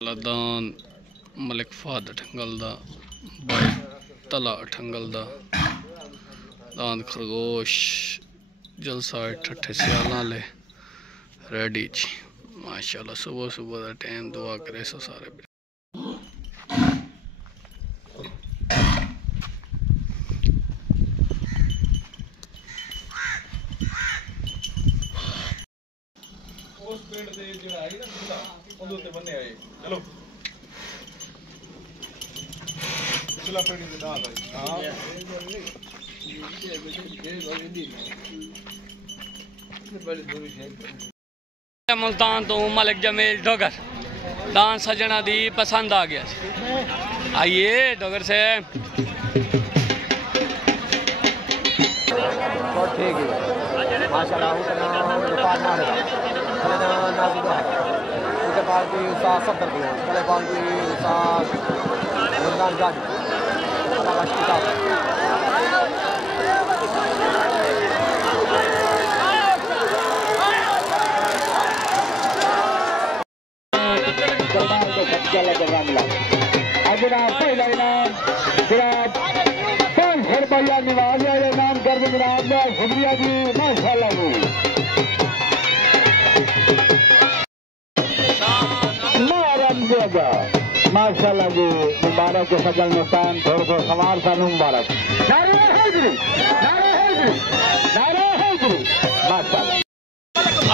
दान मलिक फहद ठंगल दा भाई तला ठंगल दा दान खरगोश जलसा ठट्ठे सियाला ले रेडी जी माशाल्लाह। सुबह सुबह का टाइम दुआ करे सो सारे चलो पिछला पेड़ दे दाल हां मुल्तान तो मलिक जमील डोगर दान सजना दी पसंद आ गया। आइए डोगर से ठीक है माशाल्लाह पार्टी उस्ताद सफदर की कले पार्टी उस्ताद रमजान जानी पहला इनाम जनाब 500 रुपया निवाज इनाम कर दे जनाब शुक्रिया जी माशाल्लाह जी माशाल्लाह जी मुबारक के सजल नुकसान थोड़ा सा सवार सानू मुबारक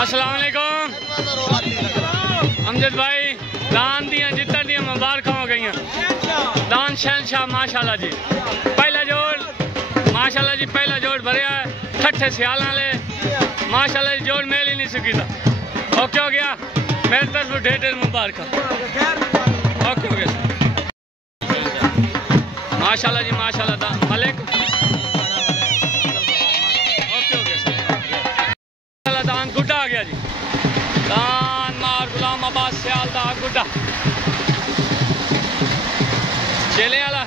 अस्सलाम वालेकुम अमजद भाई दान दियां जितना दियां मुबारक हो गई दान शहनशाह माशाल्लाह जी पहला जोड़ माशाल्लाह जी पहला जोड़ भरिया ठट्ठे सियाला ले माशाल्लाह जी जोड़ मेल ही नहीं सकी था ओके हो गया मेरी तरफ ढेर ढेर मुबारक ओके हो गया माशाल्लाह जी माशाल्लाह दा मलिक ओके हो गया सर दान गुड्डा आ गया जी दान मार गुलाम अब्बास सियाल दा गुड्डा चेले वाला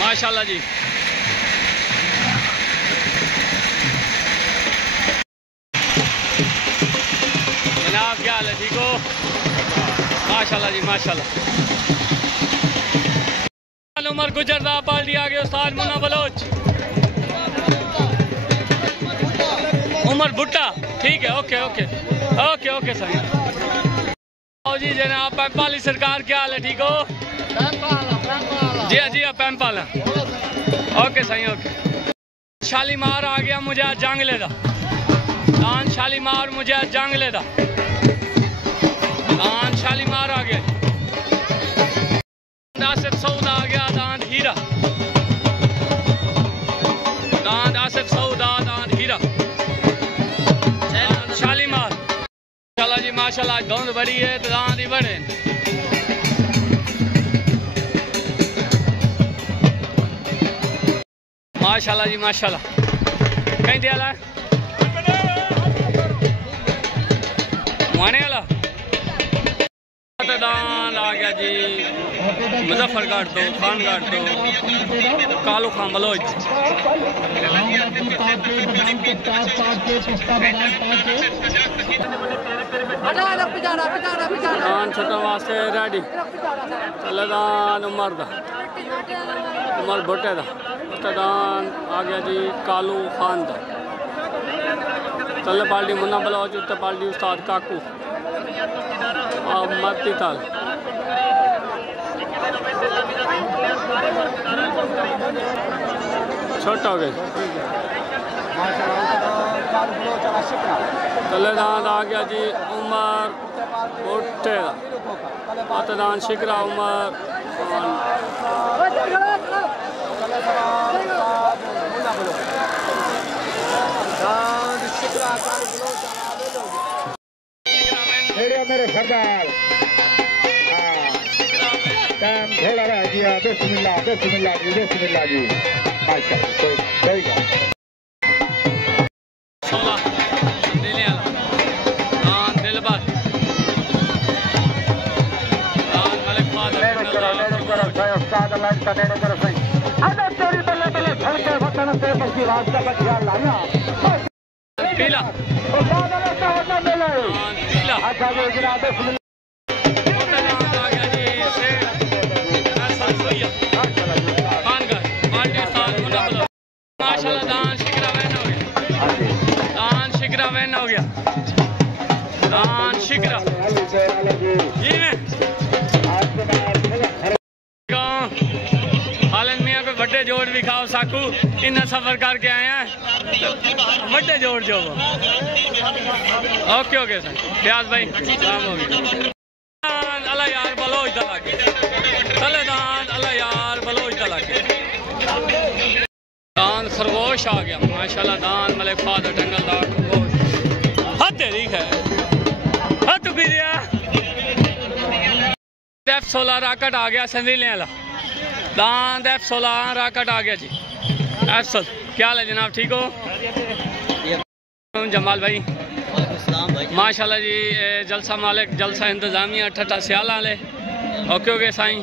माशाल्लाह जी जनाब क्या हाल है ठीक हो माशाल्लाह जी माशाल्लाह। उमर गुजरदा पार्टी आ गए उस्ताद मुन्ना बलोच उमर भुट्टा ठीक है ओके ओके ओके ओके सही जी जनाब पैंपाली सरकार क्या हाल है ठीक हो जी जी पैंपाला ओके सही ओके शालीमार आ गया मुझे आज जंगले दा दान शालीमार मुझे आज जंगले दा दान शालीमार आ गया आसिफ सऊद आ गया दान हीरा दान आसिफ सऊद दान हीरा शालीमार माशाल्लाह जी माशाल्लाह धुंध बड़ी है तो दान ही बड़े माशाल्लाह जी माशाल्लाह कहीं दिया माने वाला दान आ गया जी मुजफ्फरगढ़ तो खानगढ़ तो कालू खान बलोच दान छोटा वास्ते रेडी चले दान उमर दा उमर भुट्टे दा दान आ गया जी कालू खान दा चले पार्टी मुन्ना बलोच उत्ते पार्टी उस्ताद काकू मरती थाल छोटा हो गया चले दान आ गया जी उमर भुट्टे दान शिकरा उमर मेरे सरदार टाइम थोड़ा रह गया बिस्मिल्लाह बिस्मिल्लाह जी माशाल्लाह पीला बेटा जी में हालन मियाँ को बड़े जोड़ भी खाओ साकू इन्ना सफर करके आए हैं बड़े जोड़ जो वो ओके ओके सर प्याज भाई काम हो गया अल्लाह यार बलो इधर लाके चले दान अल्लाह यार बलो इधर लाके दान खरगोश आ गया माशाल्लाह दान मलिक फादर जंगलदार खरगोश हद तेरी है हद भी दिया F16 रॉकेट आ गया संजीले वाला दान F16 रॉकेट आ गया जी F16 क्या हाल है जनाब ठीक हो जमाल भाई माशाल्लाह जी जलसा मालिक जलसा इंतजामिया ठट्ठा सियाल वाले ओके ओके साईं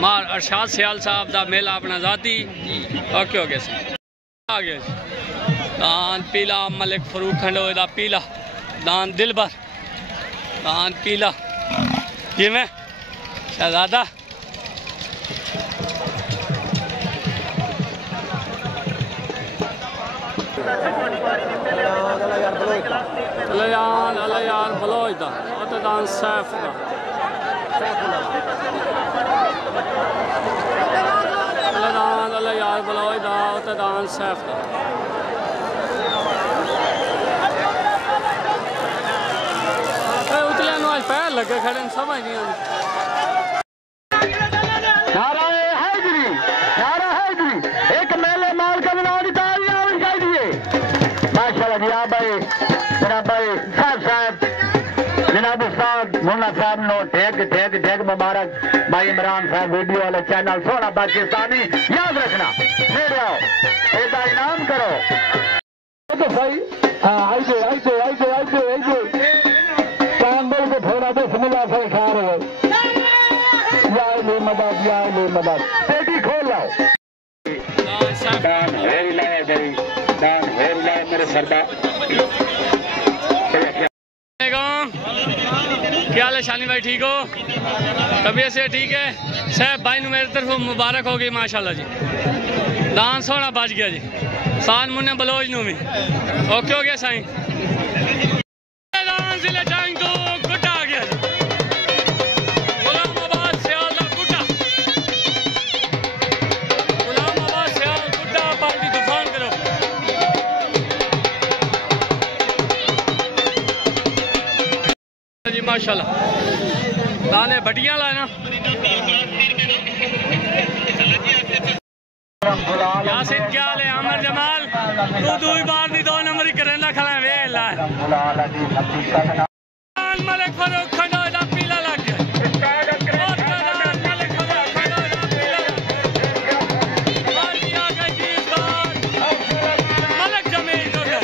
मार अरशाद सियाल साहब का मेला अपना जाती ओके ओके साईं आ गया जी दान पीला मलिक फरूक खंडोए दा पीला दान दिलबर दान पीला जी में शहजादा अल्लाह यार बलोच दा दान सैफ दा अल्लाह यार बलोच दा दान सैफ दा उतले आज पैर लगे खड़े समझ नहीं आती एक मेले माल का बना चाहिए माशाल्लाह जी आप भाई जनाब भाई साहब जनाब उस्ताद मुन्ना साहब नो ठेक ठेक ठेक मुबारक भाई इमरान साहब वीडियो वाले चैनल सोना पाकिस्तानी याद रखना मेरे आओ एक इनाम करो तो भाई आइए कांबल को थोड़ा बिस्मिल्लाह से खा रहे या मदद पेटी खोल लाओ दान हेरी लाए मेरे सरदार क्या हाल है शानी भाई ठीक हो तबीयत से ठीक है साहब भाई मेरी तरफ मुबारक होगी माशाल्लाह जी दान सोना बच गया जी सान मुन्ने बलोच नू भी ओके हो गया साईं दान जिले टाइम तो गुड्डा आ गया जी गुलामाबाद सियाल दा गुड्डा पार्टी तूफान करो जी माशाल्लाह दाने बटियां लाना यासिन क्या ले अमर जमाल तू दूई बार दी 2 नंबर ही करना खड़ा वे ला मलिक फरूक खंडोए दा पीला लग गया मलिक फरूक खंडोए दा पीला वालिया का जीत मलिक जमील हो गया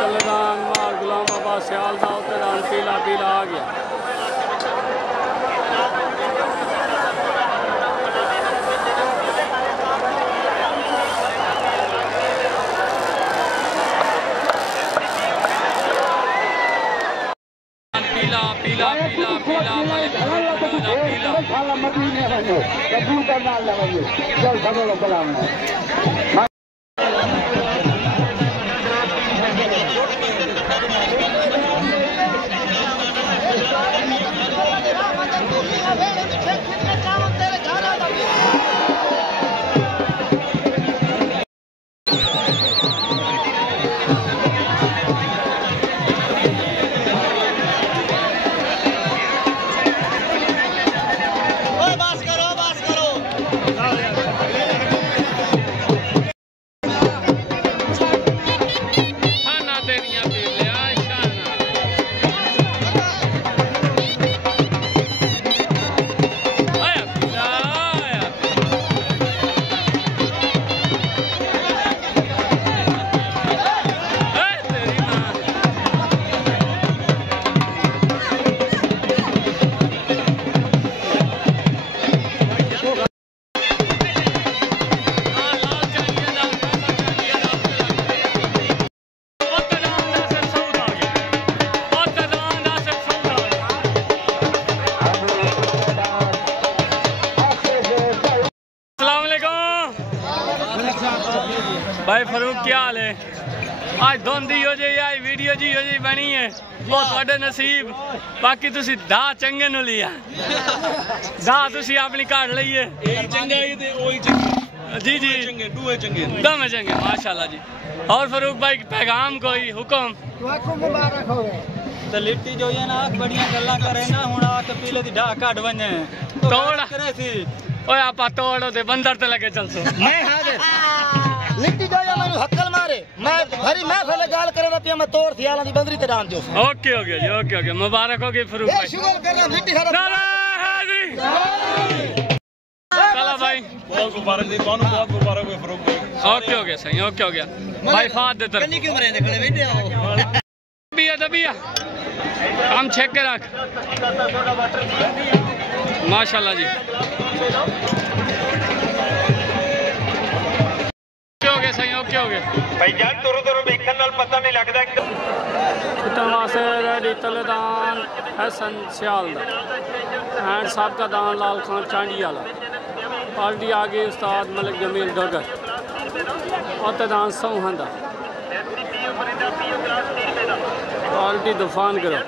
कलदान मार गुलामाबाद सियाल दा उतरान पीला पीला आ गया पीला भाई फरूक क्या हाल है आज धुंधी हो जाए आज वीडियो जी हो जाए बनी है वो थोड़े नसीब बाकी तुसी दा चंगे नु लिया दा तुसी अपनी काट लईए जी जी दम चंगे माशाल्लाह जी। और फरूक भाई पैगाम कोई हुक्म मुबारक हो तो लिट्टी जो है ना बढ़िया गल्ला करे ना हुन आ के पीले दी ढा काट वने तोड़ करे सी ओए आपा तोड़ो दे बंदर ते लगे चलसो मैं हाजिर लिट्टी जो है मैंने हक्कल मारे मैं भरी मैं फले गाल करे ना पिया मैं तोड़ थी आला दी बंदरी ते डाल दियो ओके हो गया जी ओके मुबारक हो गई फरूक भाई शुक्र कर लिट्टी सारा चला भाई बहुत मुबारक दी ਤੁਹਾਨੂੰ बहुत मुबारक हो फरूक भाई। ओके हो गया सही ओके हो गया भाई फाद दे तेरे क्यों मरे खड़े बैठे आओ दबिया हम चेक के रख माशाल्लाह जी ओके हो गया सही ओके हो गया भाई जान तुरो देखने नाल पता नहीं लगदा वास्ते रेडी तलेदान हसन सियाल दा एंड साहब का दान लाल खान चांडी वाला पार्टी आगे उस्ताद मलिक जमील डोगर और दान सौहंदा पार्टी तूफान करो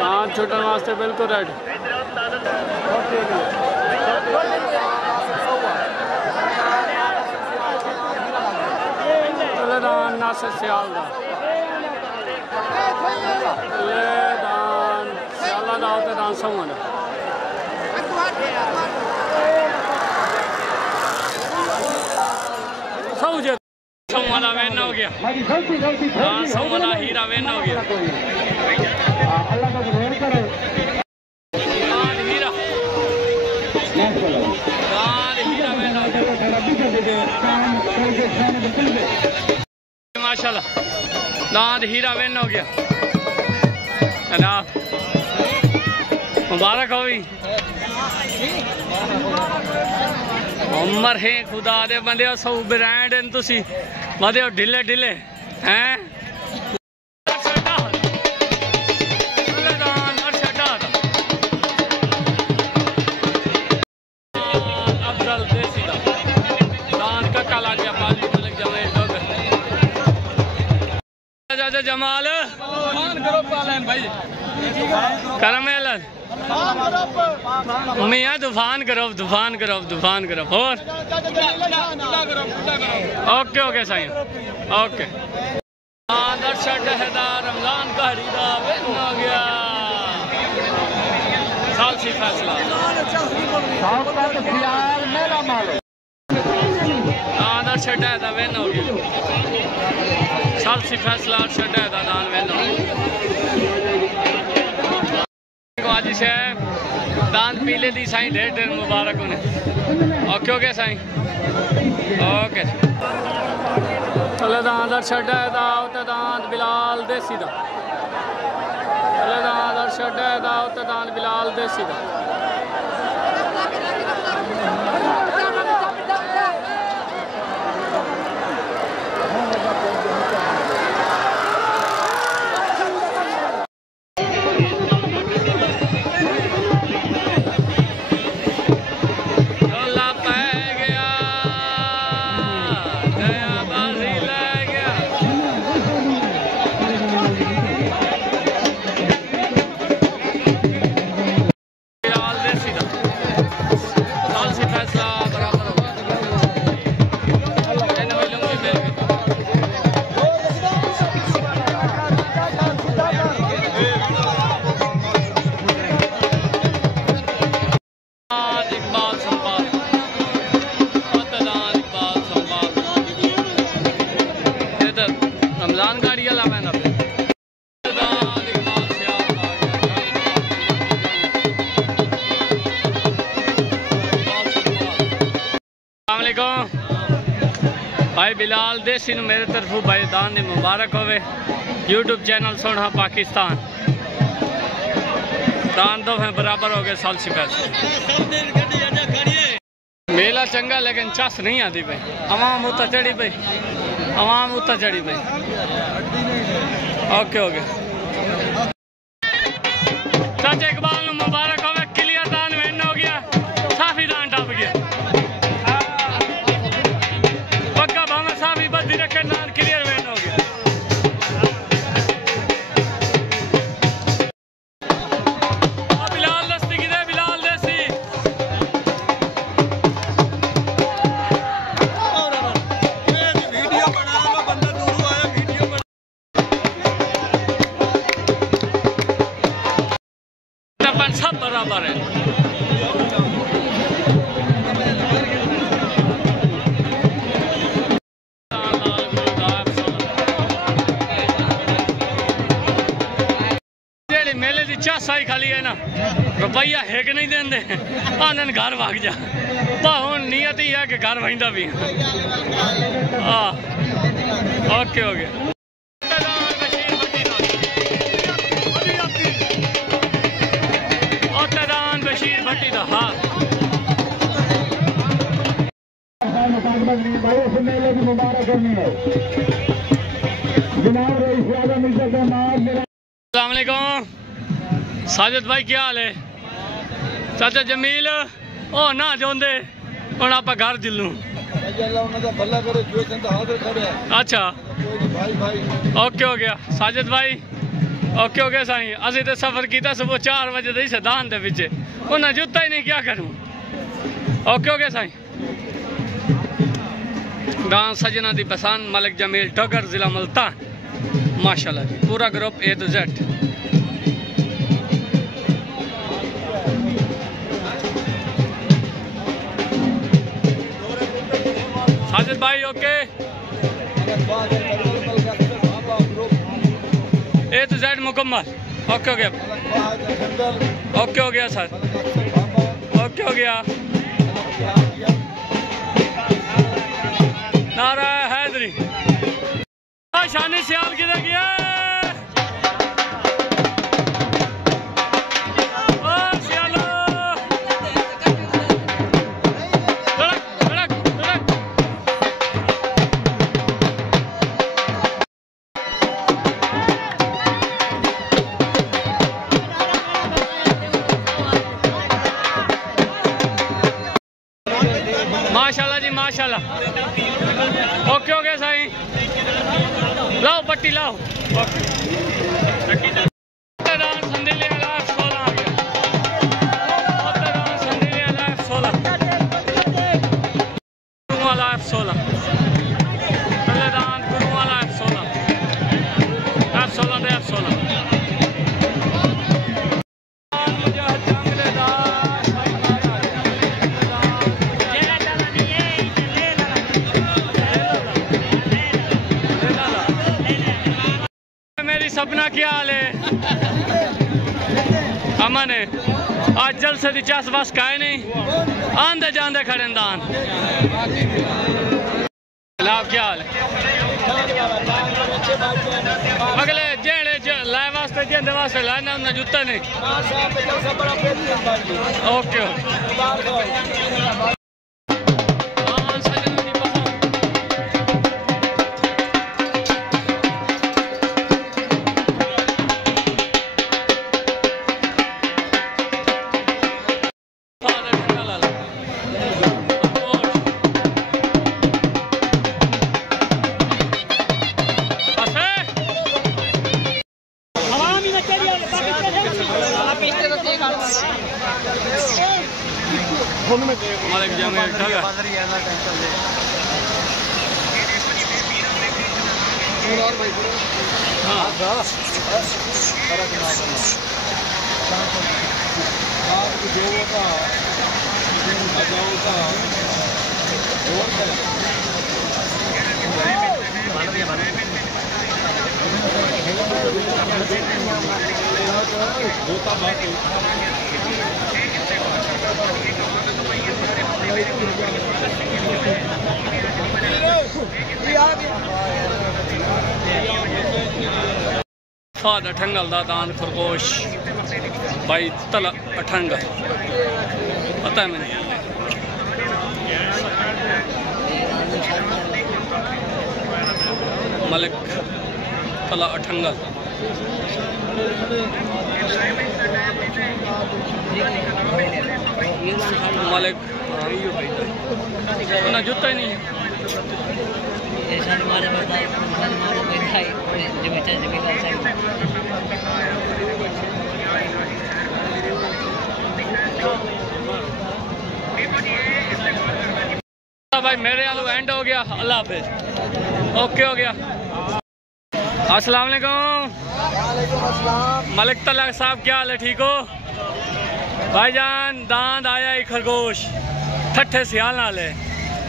हाँ छुटन वास्ते बिल्कुल रेडी तलेदान नासिर सियाल दा तलेदान सियाला दा और दान सौहंदा समझे वाला वैन हो गया हाँ सौ वाला हीरा वैन हो गया हीरा वैन हो गया माशाल्लाह दांत हीरा वैन हो गया मुबारक हो भी उमर है खुदा दे बंदे सौ ब्रांड तुसी बंदे ढिले ढिले हैं अफजल देसी दान का काला गया बाजी मलिक जमील डोगर जमाल करो पालन भाई करम मियाँ तूफान करो और ओके ओके साईं ओके दर्शक रमजान का हरीदा हो गया सालसी फैसला दर्शक वेन हो गया सालसी फैसला दान वेन हो गया आजिश है दान पीले दी साईं ढेर मुबारक उन्हें ओके ओके साईं ओके तलेदान दर्शक दान बिलाल देसी दा तलेदान दर्शक दान बिलाल देसी दा रमजान गाड़ी वाला मैंने भाई बिलाल देसी मेरे तरफों भाई दान ने मुबारक होवे यूट्यूब चैनल सोना पाकिस्तान दान दो है बराबर हो गए साल से पैसे मेला चंगा लेकिन चस नहीं आती भाई आवाम उता चढ़ी भाई आवाम उता चढ़ी भाई ओके ओके चाचा इकबाल मुबारक होवे क्लियर दान में वाली है ना रुपया हेक नहीं देंदे आनन घर भाग जा हूँ नियत ही है कि घर वहींदा भी ओके हो गया बशीर भट्टी दा हाँ अस्सलाम वालेकुम साजिद भाई क्या हाल है चाचा जमील ओ ना जोंदे और आप घर जिलू अच्छा ओके हो गया साजिद भाई ओके हो गया साईं असं तो सफर किया सुबह 4 बजे दी सदान दे विच उन्हें जुता ही नहीं क्या करूँ ओके हो गया साईं डांस सजना दी पसंद मलिक जमील ठोकर जिला मुल्तान माशाल्लाह जी पूरा group A to Z Sajid भाई ओके A to Z मुकम्मल ओके हो गया ओके हो गया सर ओके हो गया नारा हैदरी शानी सियाल किधर गया माशाल्लाह जी माशाल्लाह ओके हो गया साईं लाओ पट्टी लाओ सपना क्या हाल है अमन है आज जल से चस बस का नहीं आंदे जांदे खड़े दान क्या हाल है अगले जेड़े लाए वास्ते जेंदे वास्ते लाना उन्हें जूता नहीं ओके फादर ठंगल दा दान खरगोश भाई तला अठंगल पता है मैंने मलिक तला अठंगल मलिक उन्हें जूता ही नहीं भाई मेरे आलू एंड हो गया अल्लाह हाफिज ओके हो गया अस्सलाम वालेकुम मलिक तलक साहब क्या हाल है ठीक हो भाईजान दांद आया ही खरगोश ठट्ठे सियाल नाल है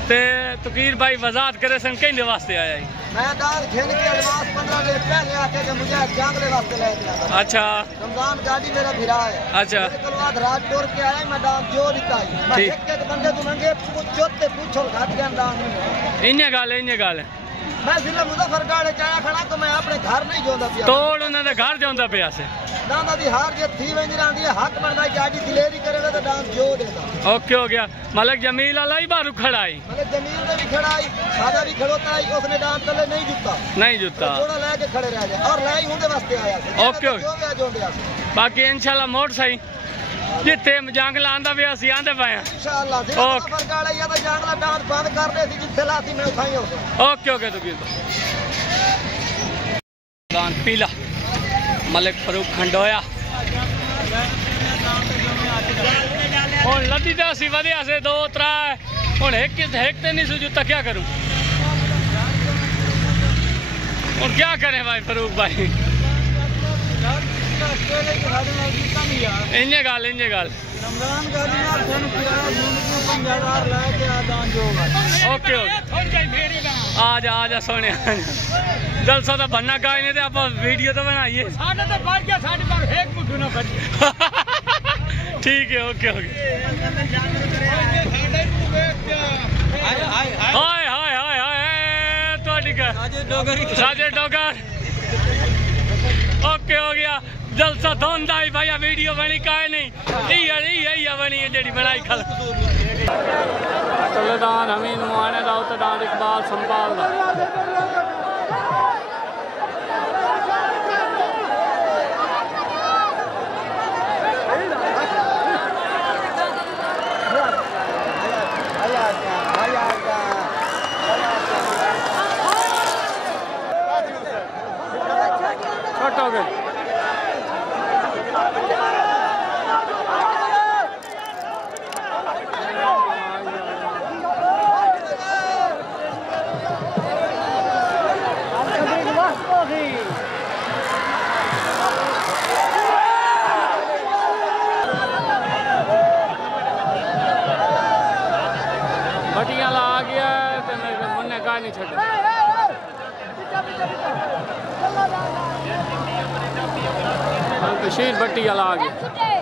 ते तकीर भाई वजात करे सन कहीं वास्ते आया ही मैं दाल खेल के एडवांस 15 दिन पहले आके कि मुझे जांगले वास्ते ले दिया। अच्छा रमजान गाड़ी मेरा भिरा है। अच्छा कल बाद रात तोड़ के आया मैं दाम जो दिता है। मैं ठीक। एक बंदे तू मंगे चोते पूछो घाट के दाम नहीं। इन्ने गाल मैं जिला मुजफ्फरगढ़ चाया खड़ा तो मैं अपने घर नहीं जोंदा पिया। तोड़ उन्होंने घर जोंदा पिया से। दादा दी हार जे थी वेंदी रहंदी है हक बनदा है गाड़ी दिलेरी करेगा तो दाम जो देगा। ओके हो गया। मलिक जमील अलाई बारू खड़ा आई। मतलब जमीन में भी खड़ा आई सादा भी खड़ोता है उसने दाम तले नहीं जुटता नहीं थोड़ा लेके खड़े रह जाए और लाई होंदे वास्ते आया ओके जो दिया बाकी इंशाल्लाह मोड़ सही जिथे जांगला आंदा पिया सी आंदे पाए इंशाल्लाह जिला मुजफ्फरगढ़ या तो जांगला दाम बंद कर दे सी जिथे लाती मैं उठाई हो। ओके तो दान पीला मलिक फरूक खंडोया हुण लद्दी तो असी वधिया से 2 3 हुण एक ते नहीं सुजुता क्या करूं और क्या करें भाई फरूक भाई इंजे गाल रमजान गाड़ी नाल सन किराया ढूंढ के 5000 लाके आदान जोगा। ओके आजा सोने जलसा तो बनना काई नहीं थे आप वीडियो तो बनाइए ठीक है ओके हाय हाय हाय हाय तो ठीक है साजे डोगर ओके हो गया जलसा धोंदा ही भैया वीडियो बनी काहे नहीं यही बनी है जेडी बनाई खल चलेदान हमीद मुआने दा उतदान इकबाल संभाल दा छोट हो गए बटियाला आ गया तो मुन्ने का नहीं छड़ा बशीर बटियाला आ गया।